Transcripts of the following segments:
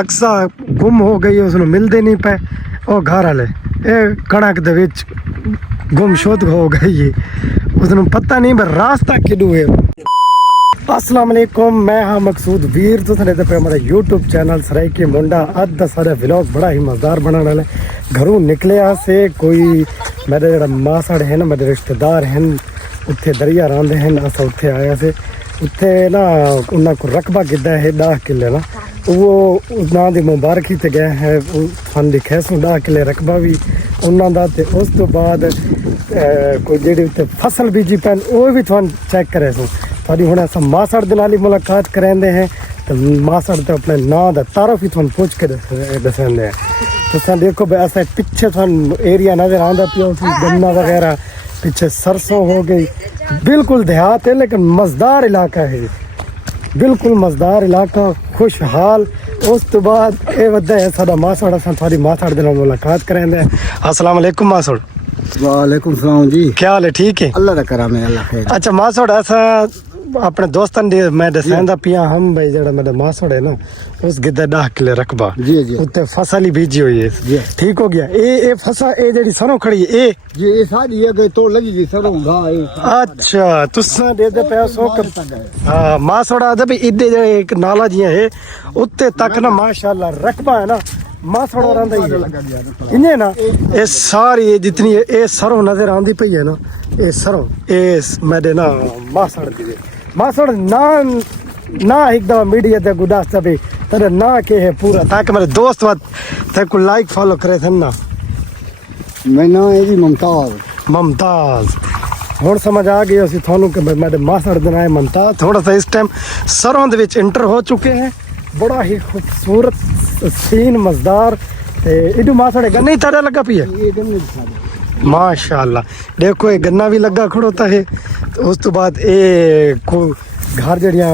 ਅਕਸਾ ਗੁੰਮ ਹੋ ਗਈ, ਉਸ ਨੂੰ ਮਿਲਦੇ ਨਹੀਂ ਪਏ। ਉਹ ਘਰ ਵਾਲੇ ਇਹ ਕਣਕ ਦੇ ਵਿੱਚ ਗੁੰਮਸ਼ੁਦ ਹੋ ਗਈ, ਉਸ ਨੂੰ ਪਤਾ ਨਹੀਂ ਪਰ ਰਾਸਤਾ ਕਿਦੋਂ ਹੈ। अस्सलाम वालेकुम, मैं हाँ मकसूद वीर। तो देखते पे हमारा यूट्यूब चैनल सराइकी मुंडा। अज का सारा व्लॉग बड़ा ही मज़ेदार बनाने वाला है। घरों निकले से कोई मेरे जो मासड़ है ना, मेरे रिश्तेदार हैं उत्थे दरिया रांधे हैं, अस उत्थे आया से उत्थे ना उन्होंने को रकबा किदा है 10 किले ना, वो ना दी मुबारकी ते गए हैं। थान दिखे सो 10 किले रकबा भी उन्होंने दा ते उस तो बाद कोई जेडी उत्ते फसल बीजी पैन वो भी थान चेक करे सो। सारी हुण अस मासड़ दे नाल मुलाकात करांदे हैं तो मासड़ ते अपने नाम दा तारफ ही थान पूछ के दसेंदे हैं। तो देखो भाई अस पिछे थान एरिया नजर आंदा पिया, गन्ना वगैरह पीछे सरसों हो गई। बिल्कुल देहात है लेकिन मज़ेदार इलाका है, बिल्कुल मज़ेदार इलाका, खुशहाल। उस तो बाद ये वड्डा है साडा मासड़, असां थोड़ी मासड़ दे नाल मुलाकात करांदे हैं। अस्सलाम वालेकुम मासड़। वालेकुम सलाम जी, क्या हाल है? ठीक है, अल्लाह दा करम है, अल्लाह खैर। अच्छा मासड़, असा अपने दोस्तन दे मैं दसेंदा पिया हम भाई जेड़ा मेरा मासड़ है ना, उस गिद्दा 10 किले रकबा जी जी उत्ते फसल ही बीजी हुई है जी। ठीक हो गया। ए फसल ए जेड़ी सरों खड़ी है ए जी, ये सारी अगे तो लगी जी सरों गा। अच्छा तुसा दे दे पैसों हां मासड़ आदे भी इदे जेड़े एक नाला जिया है उत्ते तक ना माशाल्लाह रकबा है ना, मासड़ और आंदा ही इन्हें ना ये सारी जितनी ये सरों नजर आंदी पई है ना, ये सरों ये मेरे ना मासड़ दी मासड़ ना एक दफा मीडिया ते गुदास्ता भी तेरे ना के है पूरा, ताकि मेरे दोस्त बात ते को लाइक फॉलो करे थे ना। मैं ना है जी मुमताज हुण समझ आ गई उसी थानू कि मेरे मासड़ दे नाम है मुमताज। थोड़ा सा इस टाइम सरों दे विच इंटर हो चुके हैं, बड़ा ही खूबसूरत सीन मज़ेदार। ते इडू मासड़ गन्ने ही तरह लगा पी है माशाल्लाह। देखो ये गन्ना भी लगा खड़ोता है। तो उस तो बाद ये घर जड़ियाँ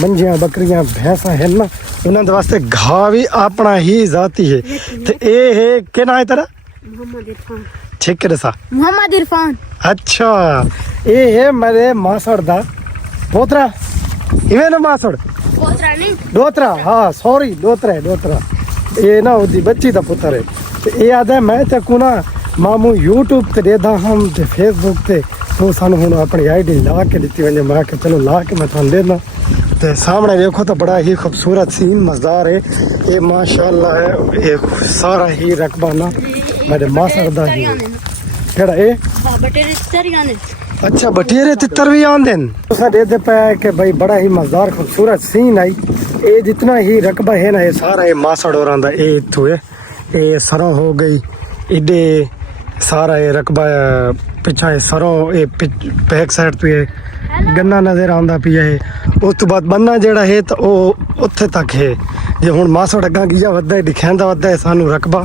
मंझियाँ बकरियाँ भैंसा है ना, उन्होंने वास्ते घाह भी अपना ही जाती है। तो ये है क्या ना है तेरा? मोहम्मद इरफान। ठीक है सा मोहम्मद इरफान। अच्छा ये है मेरे मासड़ दा पोतरा, इवे ना मासड़ पोतरा नहीं दोतरा, हाँ सॉरी दोतरा है दोतरा। ये ना उसकी बच्ची का पुत्र है। तो ये याद है मैं ते को ना मामू यूट्यूब ते देदा हम ते फेसबुक ते, तो सानू हुण अपनी आईडी ला के दी वजे। मैं कि चलो ला के मैं थानू देना। ते सामने देखो तो बड़ा ही खूबसूरत सीन मज़ेदार है ये माशाल्लाह है। ये सारा ही रकबा ना मेरे मासड़ दा ही है। केड़ा ए बटेरे तितर ने। अच्छा बटेरे तितर भी आंदे न। तुसा देते पे कि भाई बड़ा ही मज़ेदार खूबसूरत सीन आई। ये जितना ही रकबा है ना ये सारा ये मासड़ होरां दा ए इत्थों है। ये सरों हो गई इडे सारा ये रकबा पिछा है सरों, ये बैक साइड तो ये गन्ना नजर आंदा पिया है। उस तो बाद बन्ना जेड़ा है तो वो उत्थे तक है। जे हुण मासड़ अग्गा गिया वद्दा है दिखांदा वद्दा है सानू रकबा।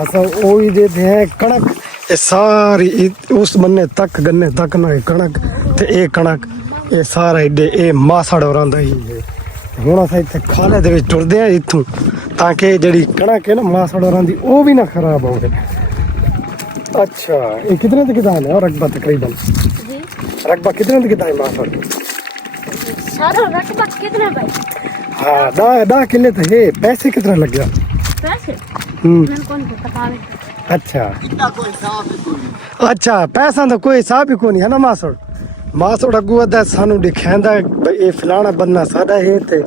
असा वो ही देते हैं कणक, ये सारी उस बन्ने तक गन्ने तक ना कणक ते ये कणक ये सारा इडे ये मासड़ होरां दा ही है। हुण असां इत्थे खाले दे विच टुरदे आ इत्थों, ताकि जेड़ी कणक है ना मासड़ होरां दी वो भी ना खराब होवे। अच्छा ये कितने तक दान है? और रकबा तकरीबन रकबा कितने तक दान है मासड़? सारा रकबा कितना भाई? हाँ 10 किले तो है। पैसे कितना लग गया? पैसे मैंने कौन को पता है। अच्छा पैसा तो कोई हिसाब ही कोनी है ना मासड़। मासड़ अगू वदा सानू दिखांदा भाई ये फलाना बन्ना साडा है ते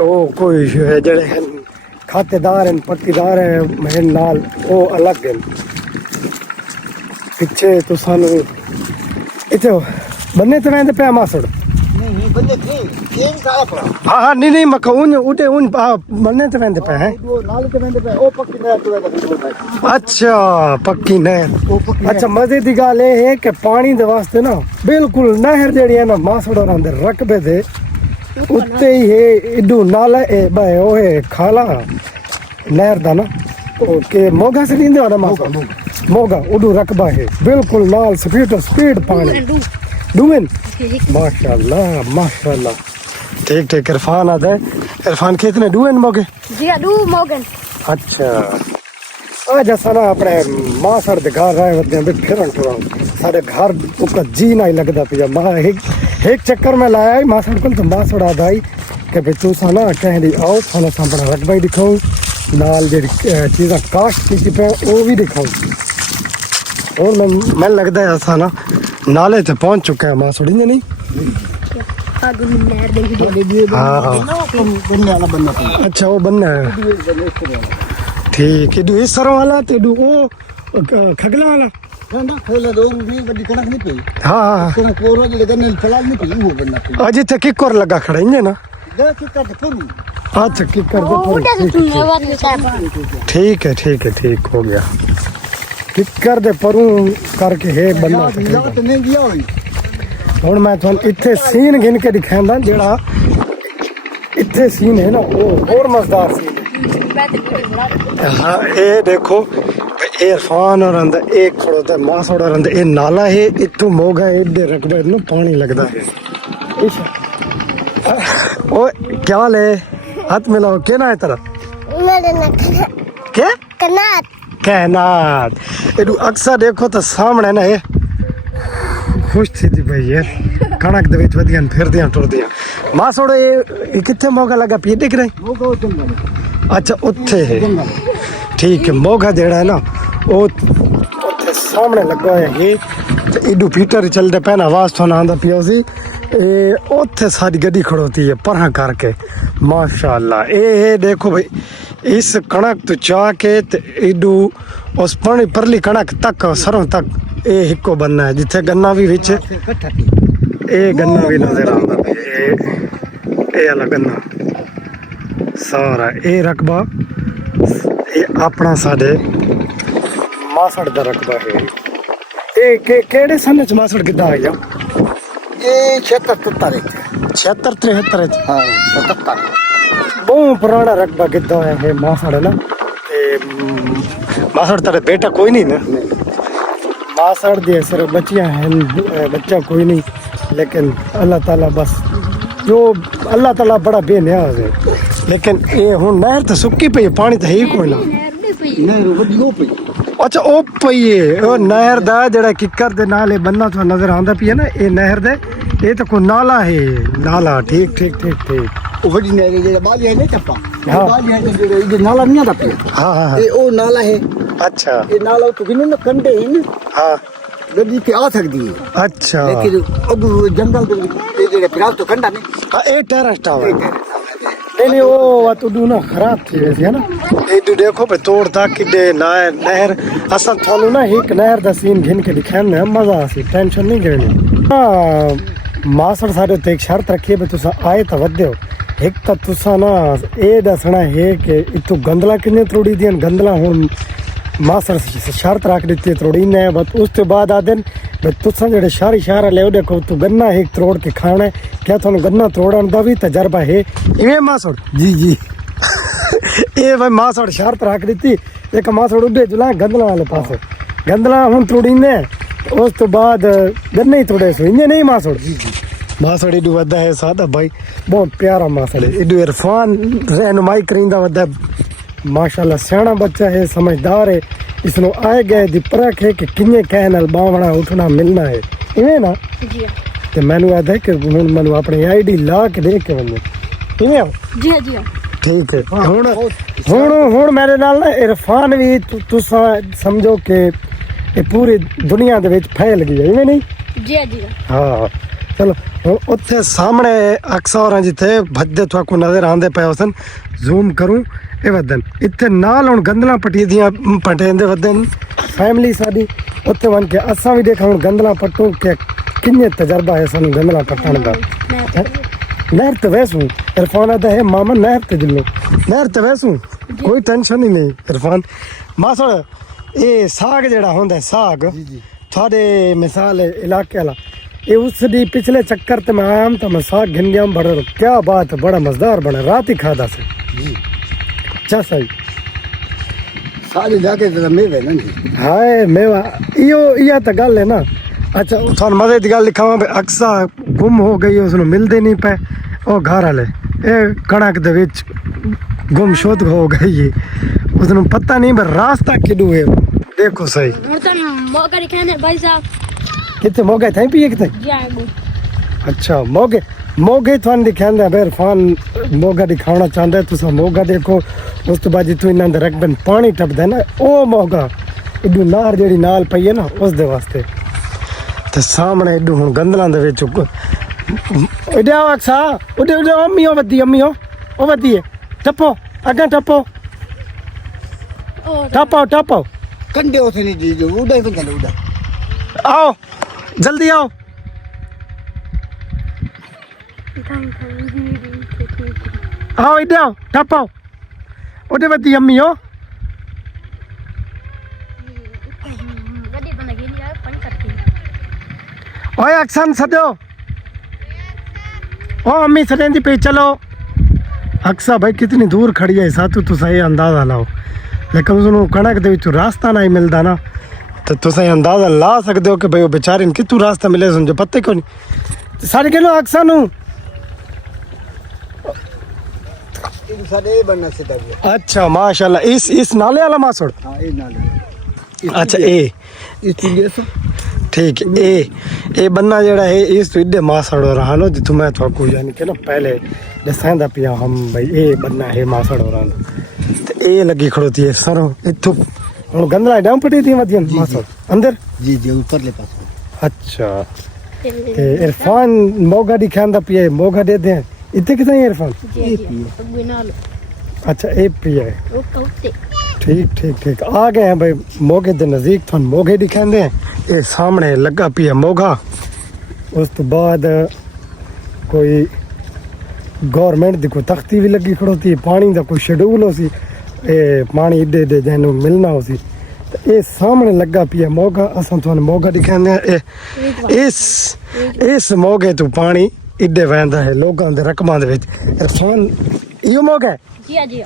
ओ कोई जेड़े हैं खातेदार हैं पक्कीदार हैं मेरे नाल वो अलग हैं। पिछे तो सानू इथे बन्ने ते वेंदे पे मासड़। नहीं बंदे थे ये सारा पड़ा। हाँ नहीं मका उन उठे उन बन्ने ते वेंदे पे हैं। वो नाले ते वेंदे पे ओ पक्की नहर तो है। अच्छा पक्की नहर। अच्छा मजे दी गल है कि पानी दे वास्ते ना बिल्कुल नहर जेड़ी है ना मासड़ होरां दे रकबे दे उत्ते ही है। इडू नाला ए भाई ओ है खाला नहर दा ना ओके मोगा से लींदे ना मासड़ मोगा उडू रकबा है बिल्कुल नाल स्पीड पानी डूमेन माशाल्लाह माशाल्लाह। ठीक ठीक इरफान आता है इरफान के इतने डूए मोगे जी हाँ, डू मोगन। अच्छा आज असा ना अपने मां सर दे घर रहे होते हैं फिरन टुरन सारे घर ऊपर जी नहीं लगता पिया मां एक चक्कर में लाया ही मां सर को तो मां सड़ा दाई कि भाई तू सा ना कह दी आओ थाना सामने रकबा ही दिखाऊं नाल जेडी चीज़ां काश्त की पे वो भी दिखाऊं और मैं लगता है असा ना नाले ते पहुंच चुके हैं मां सड़ी ने नहीं आगू नहर देखी हाँ हाँ बनने वाला बनना चाहिए। अच्छा वो बनना है ठीक है इस तरह वाला ते वो खगला वाला ना खोला दो भी बड़ी कड़क नहीं पई। हाँ हाँ तुम कोरो जो लगने फलाल नहीं पई वो बनना चाहिए। आज इतने किक्कर लगा खड़ा ही है ना देख के कर करूं अच्छा किक्कर दे उठा से तुम आवाज में साहब ठीक है ठीक हो गया किक्कर दे परूं करके है बनना याद नहीं दिया होई ਹੁਣ ਮੈਂ ਤੁਹਾਨੂੰ ਇੱਥੇ ਸੀਨ ਗਿਣ ਕੇ ਦਿਖਾਉਂਦਾ ਜਿਹੜਾ ਇੱਥੇ ਸੀਨ ਹੈ ਨਾ ਉਹ ਹੋਰ ਮਜ਼ੇਦਾਰ ਸੀਨ ਹੈ ਹਾਂ ਇਹ ਦੇਖੋ ਇਹ ਇਰਫਾਨ और अंदर एक खड़ोता है मासोड़ और अंदर ये नाला है इतों मोगा एडे रकबे ਨੂੰ पानी लगता है ओ क्या हाल है हाथ मिलाओ क्या ना है तेरा क्या कहनात ਇਹਨੂੰ ਅਕਸਰ ਦੇਖੋ ਤਾਂ ਸਾਹਮਣੇ ਨਾ ਇਹ खुश थी भाई यार कणक दे विच वधियां फिरदियां टुरदियां मासोड़ो ये किथे मोगा लगा पी दिख रही वो को जंगल अच्छा उत्थे है ठीक है मोगा जेड़ा है ना वो उत्थे सामने लगा है ये ते इडू पीटर चलदे पैन आवाज तो आंदा पिया सी ए उत्थे सारी गड्डी खड़ोती है परा करके माशाल्लाह ए देखो भाई इस कणक तो चा के ते इडू उस पानी परली कणक तक सरों तक ਇਹ ਇੱਕੋ ਬੰਨਾ ਹੈ ਜਿੱਥੇ ਗੰਨਾ ਵੀ ਵਿੱਚ इकट्ठा की ਇਹ ਗੰਨਾ ਵੀ ਨਜ਼ਰ ਆਉਂਦਾ ਪਿਆ ਇਹ ਵਾਲਾ ਗੰਨਾ ਸਾਰਾ ਇਹ ਰਕਬਾ ਇਹ ਆਪਣਾ ਸਾਡੇ ਮਾਸੜ ਦਾ ਰਕਬਾ ਹੈ ਇਹ ਕਿਹੜੇ ਸੰਨ ਚ ਮਾਸੜ ਕਿੱਦਾਂ ਆ ਗਿਆ ये 76 है 76 73 ਚ हां 77 ਬਹੁਤ ਪੁਰਾਣਾ ਰਕਬਾ ਕਿੱਦਾਂ ਹੋਇਆ ਹੈ ਮਾਸੜ ਨਾ ਤੇ ਮਾਸੜ ਤੇਰਾ ਬੇਟਾ ਕੋਈ ਨਹੀਂ ਨਾ मासड़ दे सिर्फ बच्चियां हैं बच्चा कोई नहीं लेकिन अल्लाह ताला बस जो अल्लाह ताला बड़ा बेनियाज है लेकिन ये हुन नहर तो सुक्की पई पानी तो है ही कोई ना नहीं बड़ी हो पई अच्छा ओ पई है ओ नहर दा जेड़ा किक्कर दे नाले बन्ना तो नजर आंदा पई है ना ये नहर दे ये तो कोई नाला है नाला ठीक वो बड़ी नहीं जे बाली है नहीं टप्पा हाँ। बाली है जो नाला नहीं आता पिया हाँ हाँ ये ओ नाला है अच्छा ये नाला तो किन्ने ना कंडे है ना हाँ गड्डी के आ सकती है अच्छा लेकिन अब जंगल तो ये फिलहाल तो कंडा नहीं हाँ ये टेरेस टावर नहीं वो तो ना खराब थी वैसे है ना ये तू देखो पे तोड़ तक किडे नहर असल थानू ना एक नहर दा सीन घिन के दिखाने में मजा आसी टेंशन नहीं लेनी मासड़ सारे ते एक शर्त रखी है तुसा आए तो वदे हो एक तो तुसा ना ए दसना है कि इतु गंदला किन्ने त्रोड़ी दियन गंदला हुन मासड़ शर्त रख दी त्रोड़ी ने बस उसके बाद आदन तुसा जेडे शारी शारा ले देखो तू गन्ना एक त्रोड़ के खाना है क्या थानू गन्ना त्रोड़न दा भी तजर्बा है इवे मासड़ जी जी ये भाई मासड़ शर्त रख दी एक मासड़ उडे जुला गंदला वाले पास गंदला हुन त्रोड़ी ने उस तो बाद गन्ने ही थोड़े सो इन्हें नहीं मासड़ मासड़ इडू वदा है सादा भाई बहुत प्यारा मासड़ इडू इरफान रहनुमाई करींदा वदा माशाल्लाह सियाना बच्चा है समझदार है इसनो आए गए दी परख है कि किन्ने कह नाल बावणा उठना मिलना है इवें ना जी हाँ ते मैनू आदा कि हुन मैनू अपनी आईडी ला के दे के वने इवें आओ जी हाँ जी हाँ ठीक है हुन मेरे नाल ना इरफान भी तुसा समझो कि ये पूरी दुनिया दे विच फैल गई है इवें नहीं जी हाँ हाँ चलो उत्थे सामने अक्सर जिथे भजदे थोड़ा नजर आंदे पे उसन जूम करूं ए वदन इत्थे नाल हुन गंदला पटी दियां पटेंदे वदन फैमिली साडी उत्थे वन के असा भी देखा हुन गंदला पटू के किन्ने तजर्बा है सन गंदला पटण दा नहर ते वैसू इरफान दा है मामा नहर ते जिल्लो नहर ते वैसू कोई टेंशन ही नहीं इरफान मासड़ ये साग जेड़ा होंदा है साग थोड़े मिसाल इलाके वाला ये उस दी पिछले चक्कर ते मैं आया तो मैं साग घिन गया बड़ा क्या बात है बड़ा मजेदार बना रात ही खादा से जी अच्छा सही सारे जाके तो मेवे ना जी हाय मेवा इयो इया तो गल है ना अच्छा थान मजे दी गल लिखावां अक्सा गुम हो गई उसनु मिलदे नहीं पे ਉਹ ਘਰ ਵਾਲੇ ਇਹ ਕਣਕ ਦੇ ਵਿੱਚ ਗੁੰਮਸ਼ੁਦ ਹੋ ਗਈ ਉਸਨੂੰ ਪਤਾ ਨਹੀਂ ਪਰ ਰਾਸਤਾ ਕਿਡੂ ਹੈ ਦੇਖੋ ਸਹੀ ਹੁਣ ਤਾਂ ਮੌਕਾ ਦਿਖਾਣੇ ਭਾਈ ਸਾਹਿਬ ਕਿਤੇ ਮੋਗੇ ਥਾਈ ਪੀਏ ਕਿਤੇ ਜੀ ਆਗੂ ਅੱਛਾ ਮੋਗੇ ਤੁਹਾਨੂੰ ਦਿਖਾਉਂਦਾ ਬੇ ਇਰਫਾਨ ਮੋਗਾ ਦਿਖਾਉਣਾ ਚਾਹੁੰਦਾ ਹੈ। ਤੁਸੀਂ ਮੋਗਾ ਦੇਖੋ ਉਸ ਤੋਂ ਬਾਅਦ ਜਿੱਥੋਂ ਇਹਨਾਂ ਦੇ ਰਕਬਨ ਪਾਣੀ ਟੱਪਦਾ ਨਾ ਉਹ ਮੋਗਾ ਇਡੂ ਨਾਰ ਜਿਹੜੀ ਨਾਲ ਪਈ ਹੈ ਨਾ ਉਸ ਦੇ ਵਾਸਤੇ ਤੇ ਸਾਹਮਣੇ ਇਡੂ ਹੁਣ ਗੰਦਲਾਂ ਦੇ ਵਿੱਚ ਇਡਿਆ ਅਕਸਾ ਉਡੇ ਅੰਮੀ ਉਹ ਵੱਧੀ ਹੈ ਟੱਪੋ ਅੱਗੇ ਟੱਪੋ ਟੱਪੋ कंडे होते नहीं जी जो उड़ा ही बंदा उड़ा आओ जल्दी आओ आओ इधर आओ टप्पो उधर बती अम्मी हो ओए अक्सन सदो ओ अम्मी सदेंदी पे चलो अक्सा भाई कितनी दूर खड़ी है सातू तो सही अंदाजा लाओ लेकिन उसनों कणक दे विचों रास्ता नहीं मिलता ना तो तुसीं अंदाजा ला सकते हो कि भाई वो बेचारे ने कितों रास्ता मिले समझो पता क्यों नहीं साढ़े किलो अक्सा नू साडे बनना सीधा गया अच्छा माशाल्लाह इस नाले वाला मासड़ हां ये नाले अच्छा ए इस लिए सो ठीक है ए बन्ना जेड़ा है इस तो इडे मासड़ हो रहा नो जिथों मैं तो यानी कि ना पहले दसांदा पिया हम भाई ए बन्ना है मासड़ हो रहा ते ए लगी खड़ोती है सरों इथों ਹੁਣ ਗੰਦਲਾ ਡਾਂ ਪਟੀ ਦੀ ਵਧੀਆ ਮਾਸੜ ਅੰਦਰ जी जी ऊपर ले पास ਅੱਛਾ ਤੇ ਇਰਫਾਨ ਮੋਗਾ ਦੀ ਖਾਂਦਾ ਪੀਏ ਮੋਗਾ ਦੇ ਦੇ ਇੱਥੇ ਕਿਥੇ ਹੈ ਇਰਫਾਨ ਜੀ ਜੀ ਬਿਨਾਲ अच्छा ए पिए ਉਹ ਕੌਤੇ ठीक आ गए हैं भाई मोगे के नज़दीक थोन मोगे दिखाते हैं ये सामने लगा पिया मोगा उस तो बाद कोई गवर्नमेंट की कोई तख्ती भी लगी खड़ोती है पानी का कोई शेड्यूल हो सी पानी इडे इडे जैन मिलना हो सी ये सामने लगा पिया मोगा असां थोन मोगा दिखाते हैं इस मोगे तो पानी इडे वहदा है लोगों के रकमां दे विच इरफान इहो मोगा है ਜੀ ਜੀ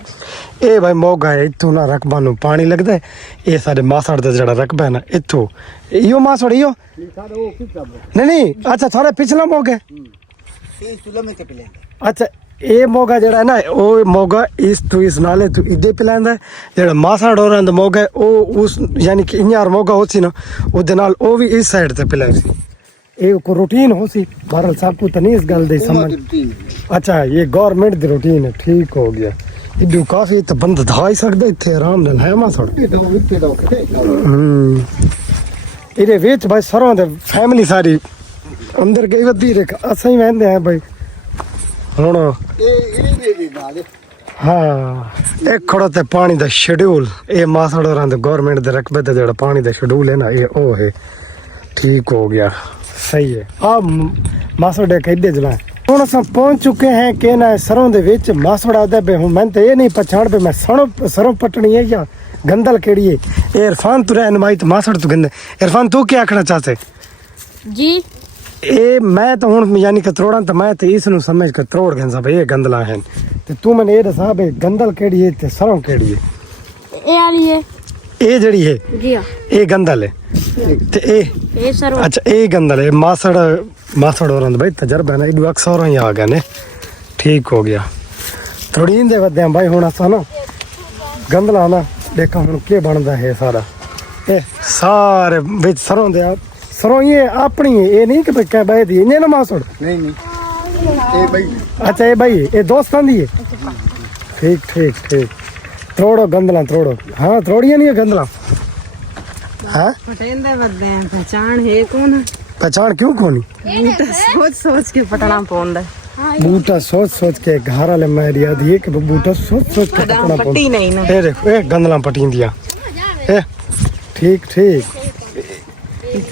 ਇਹ ਭਾਈ ਮੋਗਾ ਹੈ ਇੱਥੋਂ ਨਾ ਰਕਬਾ ਨੂੰ ਪਾਣੀ ਲੱਗਦਾ ਹੈ ਇਹ ਸਾਡੇ ਮਾਸੜ ਦਾ ਜਿਹੜਾ ਰਕਬਾ ਹੈ ਨਾ ਇੱਥੋਂ ਇਹੋ ਮਾਸੜ ਇਹੋ सारे वो किस का ਨਹੀਂ ਅੱਛਾ ਥੋੜਾ ਪਿਛਲਾ ਮੋਗਾ ਹੈ। ये चूल्हा में के पिले ਅੱਛਾ ਇਹ ਮੋਗਾ ਜਿਹੜਾ ਹੈ ਨਾ ਉਹ ਮੋਗਾ ਇਸ ਤੋਂ ਇਸ ਨਾਲੇ ਤੋਂ ਇੱਦੇ ਪਿਲਾਉਂਦਾ ਹੈ ਜਿਹੜਾ ਮਾਸੜ ਹੋਰਾਂ ਦਾ ਮੋਗਾ ਹੈ ਉਹ ਉਸ ਯਾਨੀ ਕਿ ਇnyar ਮੋਗਾ ਹੋ ਸੀ ਨਾ ਉਹਦੇ ਨਾਲ ਉਹ ਵੀ ਇਸ ਸਾਈਡ ਤੇ ਪਿਲਾਏ ਸੀ ਇਹ ਕੋ ਰੂਟੀਨ ਹੋ ਸੀ ਬਹਰਲ ਸਾਹਿਬ को नहीं इस गल दे समझ अच्छा ये गवर्नमेंट दी रूटीन है ठीक हो गया इडू काफी तो बंद धा ही सकदा इत्थे आराम नाल है मासड़ ਇਹਦੇ ਵਿੱਚ ਭਾਈ ਸਰੋਂ ਦੇ ਫੈਮਿਲੀ ਸਾਰੀ ਅੰਦਰ ਗਈ ਵੱਧੀ ਰਖ ਅਸਾਂ ਹੀ ਵਹਿੰਦੇ ਆ ਭਾਈ ਹੁਣ ये दे नाले ਹਾਂ ਇਹ ਖੜੋ ਤੇ ਪਾਣੀ ਦਾ ਸ਼ਡਿਊਲ ਇਹ ਮਾਸੜ ਹੋਰਾਂ ਦੇ ਗਵਰਨਮੈਂਟ ਦੇ ਰਕਬੇ ਤੇ ਜਿਹੜਾ ਪਾਣੀ ਦਾ ਸ਼ਡਿਊਲ ਹੈ ਨਾ ਇਹ ਉਹ ਹੈ ठीक हो गया सही है अब मासड़ डे कहदे जला ਹੁਣ ਅਸਾਂ ਪਹੁੰਚ ਚੁੱਕੇ हैं कि ना सरों ਦੇ ਵਿੱਚ ਮਾਸੜ ਆਦਾ ਬੇ ਹੁਣ ਮੈਂ ਤਾਂ ਇਹ ਨਹੀਂ ਪਛਾਣ ਪੇ ਮੈਂ ਸਰੋਂ ਪਟਣੀ ਹੈ ਜਾਂ ਗੰਦਲ ਕਿਹੜੀ ਹੈ ਇਹ इरफान तू रहन माई तो मासड़ तू गंदे इरफान तू क्या आखना चाहते ਜੀ ਇਹ ਮੈਂ ਤਾਂ ਹੁਣ ਯਾਨੀ ਕਿ ਤਰੋੜਾਂ ਤਾਂ ਮੈਂ ਤੇ ਇਸ ਨੂੰ ਸਮਝ ਕੇ ਤਰੋੜ ਗਏ ਸਾਂ ਇਹ ਗੰਦਲਾ ਹੈ ਤੇ ਤੂੰ ਮੈਨੂੰ ਇਹ ਦੱਸਾ ਬੇ ਗੰਦਲ ਕਿਹੜੀ ਹੈ ਤੇ ਸਰੋਂ ਕਿਹੜੀ ਹੈ ਇਹ ਵਾਲੀ ਹੈ ਇਹ ਜਿਹੜੀ ਹੈ ਜੀ ਹਾਂ ਇਹ ਗੰਦਲ ਹੈ ਤੇ ਇਹ ਸਰੋਂ अच्छा ਇਹ गंदल है मासड़ हो रहा भाई तजर्बा है ना इडू अक्सर ही आ गए ने ठीक हो गया थोड़ी इंदे वदे हैं भाई हुन असा ना गंदला ना देखा हुन के बनदा है सारा ए सारे विच सरों दे सरों ये अपनी है ये नहीं कि कह बाय दी इने ना मासड़ नहीं नहीं ये भाई अच्छा ये भाई ये दोस्तां दी है ठीक त्रोड़ो गंदला त्रोड़ो हाँ त्रोड़ियां नहीं है गंदला हाँ पटेंदे बदे पहचान है कौन पहचान क्यों कोनी बूटा सोच के पटना पौंदा बूटा सोच के घर वाले मैं याद ये कि बूटा सोच के पटना पट्टी नहीं ना ए देखो ए गंदला पटी दिया ए ठीक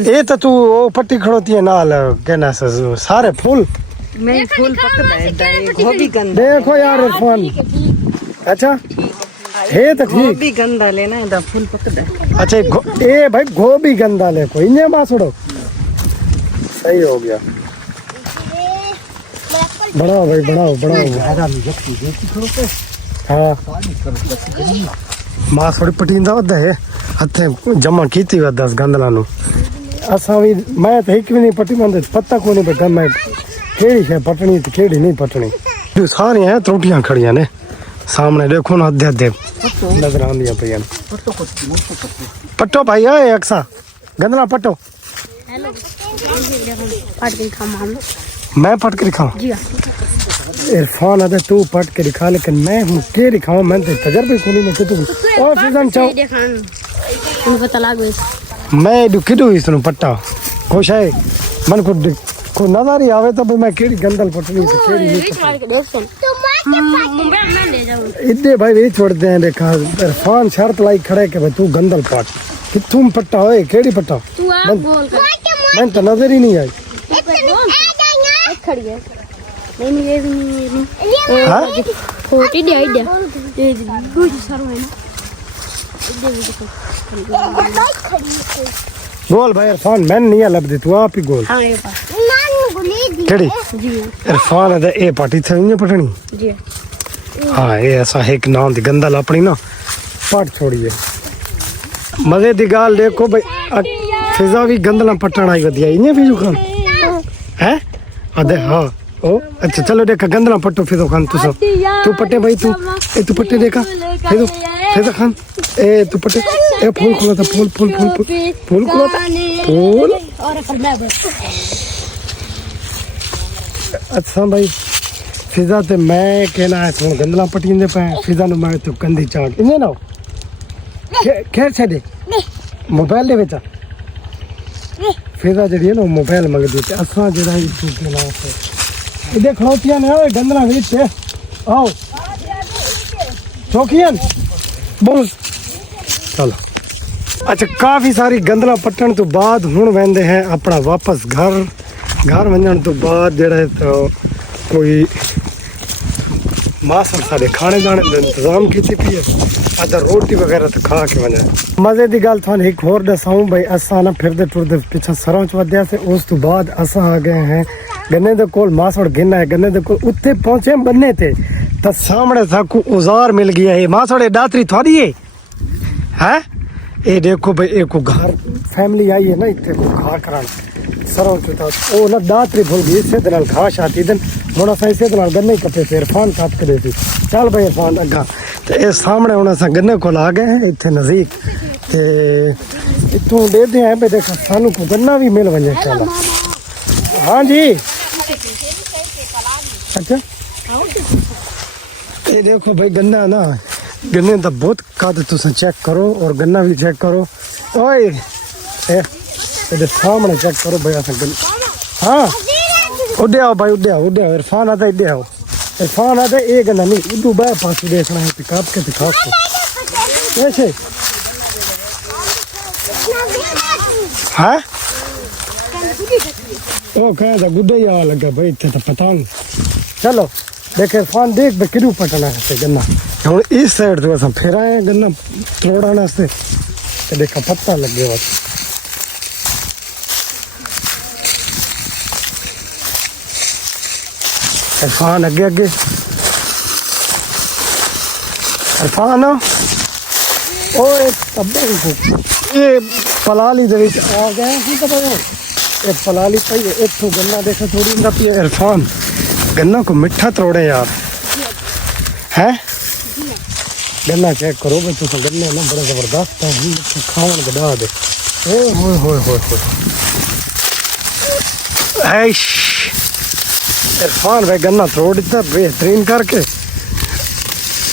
ये तो तू वो पट्टी खड़ोती है नाल कहना सारे फूल नहीं फूल पकड़ा है गोभी गंदा देखो यार इरफान अच्छा है तो ठीक गोभी गंदा लेना है फूल पकड़ा अच्छा ए भाई गोभी गंदा ले कोई नहीं मासड़ो सही हो गया बनाओ भाई बनाओ हाँ मासड़ पटींदा वदा है हथे जमा कीती वदा गंदला नु असा भी मैं तो एक भी नहीं पटी मंदे पता को नहीं पे मैं केड़ी है पटनी ते केड़ी नहीं पटनी जो सारे हैं त्रुटियां खड़ियां ने सामने देखो ना अद्धे अद्धे नजर आंदियां पियां पट्टो भाई आए अक्सा गंदला पट्टो हेलो पट के खा हम लोग मैं पट के दिखाऊं जी हाँ इरफान आदे तू पट के दिखा लेकिन मैं हूं के दिखाऊं मैं तो तजर्बे कोनी में कितु और सीजन चाओ उनको पता लग गई मैं किदू इसनु पट्टा खुश है मन को नजर ही आवे तो भाई मैं केड़ी गंदल पटनी से केड़ी नहीं मुंबई में ले जाऊं इतने भाई वे छोड़ते हैं देखा इरफान शर्त लाई खड़े के भाई तू गंदल पट कि तुम पट्टा होए केड़ी पट्टा तू आप बोल कर मैं तो नजर ही नहीं आई एक खड़ी है नहीं ये भी नहीं हाँ छोटी दे आइडिया ये दूध सारो है ना गोल भाई इरफान मैं नहीं लब दे तू आप ही गोल हाँ ये पास केड़ी जी इरफान है ए पार्टी थे नहीं पटनी जी हाँ ये ऐसा है कि नाम दी गंदल अपनी ना पट छोड़िए मजे दी गाल देखो भाई फिजा भी गंदला पटना आई वधिया इने भी खान हैं अदे हाँ ओ अच्छा चलो देखा गंदला पट्टो फिजो खान तू पट्टे भाई तू तू पट्टे देखा फिजा खान ए तू पट्टे ए फूल खुला था फूल फूल फूल फूल फूल खुला था फूल और पर मैं बस अच्छा भाई फिजा ते मैं कहना है सुन गंदला पटींदे पे फिजा नु मैं तो कंदी चाट इने ना खैर छे मोबाइल दे विच फिजा जड़ी है ना मोबाइल मंग दी ते असा जड़ा तू कहना है इधर खड़ोतियां ने ओए गंदला विच आओ चौकियन बोल चलो अच्छा काफी सारी गंदला पट्टन तो बाद हुण वेंदे हैं अपना वापस घर वंजण तो बाद जड़ा तो कोई मासर साडे खाने दाने दा इंतजाम कीती पई है अदर रोटी वगैरह तो खा के वने मजे दी गल थाने एक होर दसाऊं भाई असा ना फिरदे टुरदे पीछे सरों च वध्या से उस तो बाद असा आ गए हैं गन्ने दे कोल मासड़ गिना है गन्ने दे कोल उत्ते पहुंचे बन्ने ते तो सामने साकू औजार मिल गया है मासड़े दातरी थोड़ी है हैं ये देखो भाई एक को घर फैमिली आई है ना इतने को खा करान सरों च था ओ ना दातरी भूल गई इससे दनाल घास आती दिन मोना सा इससे दनाल गन्ने कपे से इरफान काट के देती चल भाई इरफान अगा तो ये सामने होना सा गन्ने को आ गए हैं इतने नजदीक ते इतों देते हैं भाई देखा सानू को गन्ना भी मिल वजे चलो हाँ जी अच्छा ये देखो भाई गन्ना ना गन्ने का बहुत काद तुम चेक करो और गन्ना भी चेक करो ओए ये सामने चेक करो भाई ऐसा गन्ना हाँ उड़े आओ भाई उड़े आओ इरफान आता इधे आओ इरफान आता ये गन्ना नहीं उदू बाय पास देखना है पिकअप के दिखा को कैसे हाँ ओ कह गुड्डे ही आ लगा भाई इतने तो पता नहीं चलो देखे इरफान देख भाई किरू पटना है गन्ना हम इस साइड तो अस फिर आए गन्ना तोड़ने से तो देखा पत्ता लगे बस इरफान अगे अगे इरफान ओए ये पलाली दे विच आ गए हैं तो भाई ये पलाली पई इथों गन्ना देखो थोड़ी ना पी इरफान गन्ना को मिठा तोड़े यार है गन्ना चेक करो भाई तुम गन्ने ना बड़ा जबरदस्त है खावन गड़ा दे ओए होए होए होए ऐश इरफान भाई गन्ना तोड़ दिता बेहतरीन करके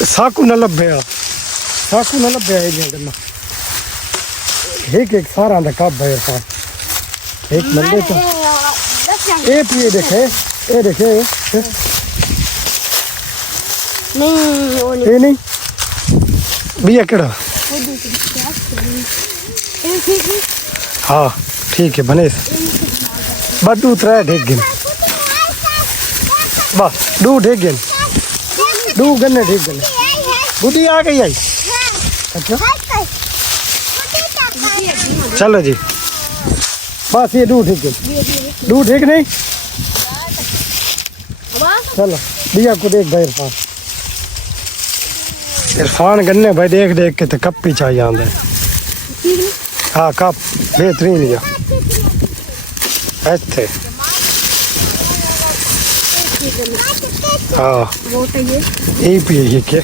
साकू न लभया ये गन्ना एक सारा दा कब है इरफान एक बंदे तो ये पिए देखे ये देखे नहीं वो नहीं ये नहीं भैया केड़ा हाँ ठीक है बने बस दू त्रै ढेक गिन बस दू ढेक गिन दू गन्ने ढेक गिन बुढ़ी आ गई आई अच्छा चलो जी बस ये दू ढेक गिन दू ढेक नहीं चलो भैया को देख भाई इरफान गन्ने भाई देख देख के तो कप ही चाहिए आंदा हाँ कप बेहतरीन है इत्थे हाँ वो तो ये यही पिए ये के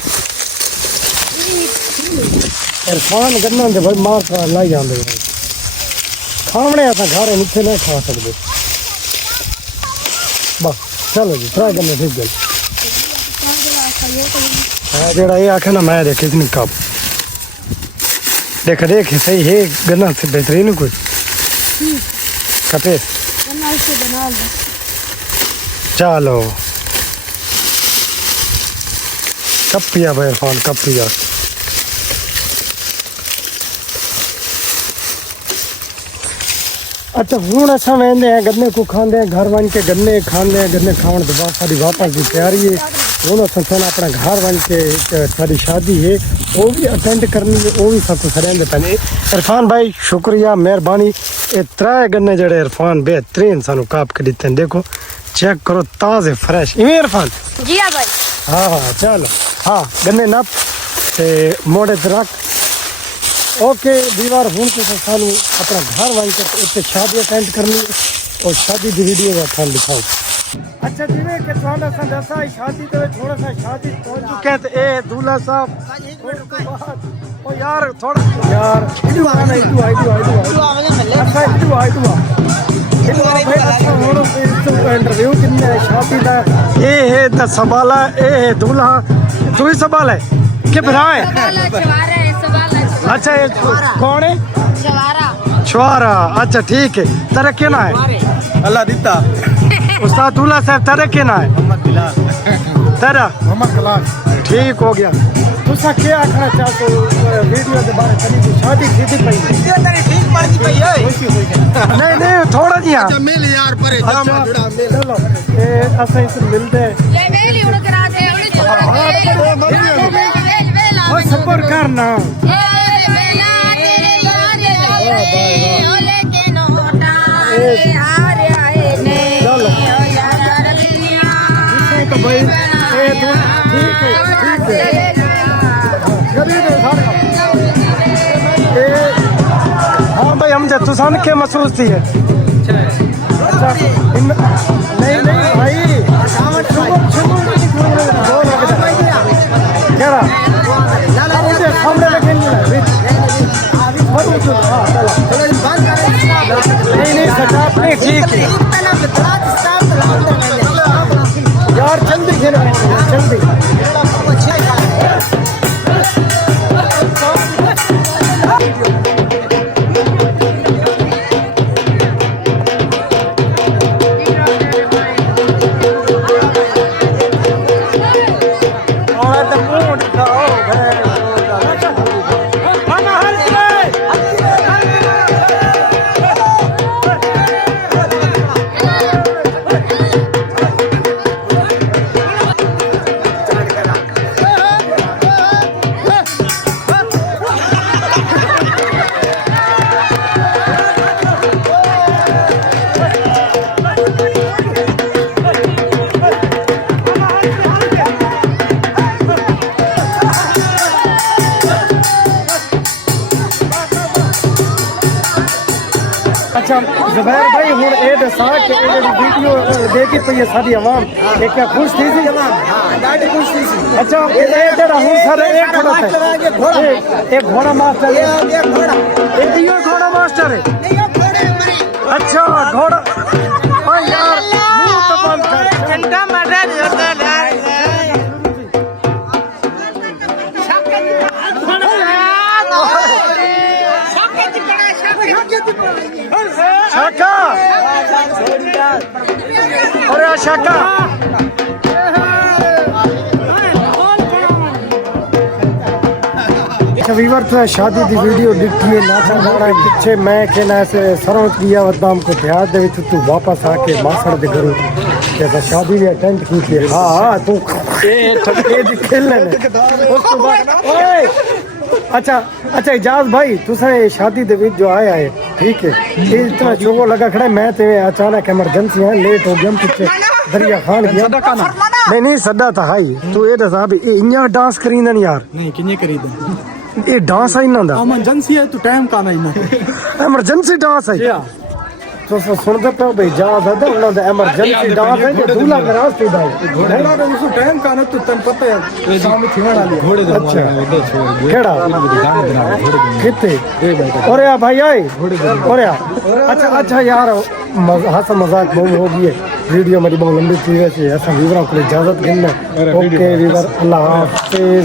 इरफान गन्ना दे भाई मार खा लाई जांदे खावणे असां घर नीचे नहीं खा सकते बस चलो जी ट्राई करने ठीक गल हाँ जेड़ा ये आखे ना मैं देखे इतनी कप देख देख सही है गन्ना से बेहतरीन कोई कटे बना से बना लो चलो कब पिया भाई इरफान कब पिया अच्छा हूँ असा वेंदे हैं गन्ने को खाते हैं घर वन के गन्ने खाते हैं गन्ने खाने के बाद सारी वापस की तैयारी है हूँ असा अपना घर वन के सारी शादी है वो भी अटेंड करनी है वो भी सब कुछ रेंदे पैने इरफान भाई शुक्रिया मेहरबानी ये 3 गन्ने जड़े इरफान बेहतरीन सानू काप के दिते हैं देखो चेक करो ताज़े फ्रेश इवें इरफान जी हाँ भाई हाँ हाँ चलो हाँ गन्ने नप ते मोड़े ते रख ओके दीवार हूँ तो सानू अपना घर वन के उत्ते शादी अटेंड करनी है और शादी की वीडियो में थान दिखाओ अच्छा जिवें कि थान असां दसा शादी ते थोड़ा सा शादी पहुंच चुके हैं ते ए दूल्हा साहब ओ यार थोड़ा यार इदू आना इदू अच्छा इदू इंटरव्यू किन्ने शादी दा ए है द संभाला ए है दूल्हा तू ही संभाल है कि भरा है अच्छा ये कौन है छुआरा अच्छा ठीक है तेरा क्या ना है अल्लाह दिता उस्ताद दूल्हा साहब तेरा क्या ना है तेरा मोहम्मद कलास ठीक हो गया तुसा क्या आखना चाहते हो वीडियो के बारे में शादी सीधी पई ठीक बात पई है नहीं नहीं थोड़ा जी हाँ मिल यार परे जामा जुड़ा मिल चलो ए असा इस मिलते हैं और सबर करना तो भाई ठीक है हाँ भाई हम तुसान के महसूस थी है अच्छा नहीं नहीं भाई क्या सामने नहीं सटाप नहीं ठीक है यार जल्दी खेलो जल्दी अच्छा ज़ुबैर भाई हूँ ये दसा कि वीडियो देखी पई है सारी आवाम ये क्या खुश थी सी खुश थी अच्छा हूँ सर एक घोड़ा मास्टर है ये घोड़ा मास्टर है अच्छा घोड़ा यार मुंह तो बंद कर घंटा मदद शाका अरे शाका वीवर तो शादी की वीडियो दिखी है नाचा गाना पीछे मैं कहना ऐसे सरोज किया वदाम को ध्यान दे तू वापस आके मासड़ दे करूँ जैसा शादी भी अटेंड की थी हाँ तू खेल लेने अच्छा अच्छा इजाज भाई तुसा शादी दे विच जो आया है ठीक है ये इतना चोगो लगा खड़ा मैं ते अचानक इमरजेंसी है लेट हो गया पीछे दरिया खान गया नहीं सदा था हाई तू ये दसा भी इन्या डांस करींदा नहीं यार नहीं किन्ने करीदा ये डांस है इन्ना दा इमरजेंसी है तो टाइम का नहीं इमरजेंसी डांस है ਤੁਸੀਂ ਸੁਣਦੇ ਪਿਓ ਬਈ ਜਾ ਦਾਦਾ ਉਹਨਾਂ ਦਾ ਐਮਰਜੈਂਸੀ ਡਾਂਸ ਹੈ ਜੇ ਦੂਲਾ ਦੇ ਰਾਸਤੇ ਦਾ घोड़ा का उसको टाइम का ना तो तन पता है शाम में खिवाड़ वाली घोड़े का अच्छा छोड़ ਕਿਹੜਾ कितने और या भाई आए और या अच्छा यार हंस मजाक बहुत हो गई है वीडियो मेरी बहुत लंबी थी वैसे ऐसा वीवरों को इजाजत गिनना ओके वीवर अल्लाह हाफिज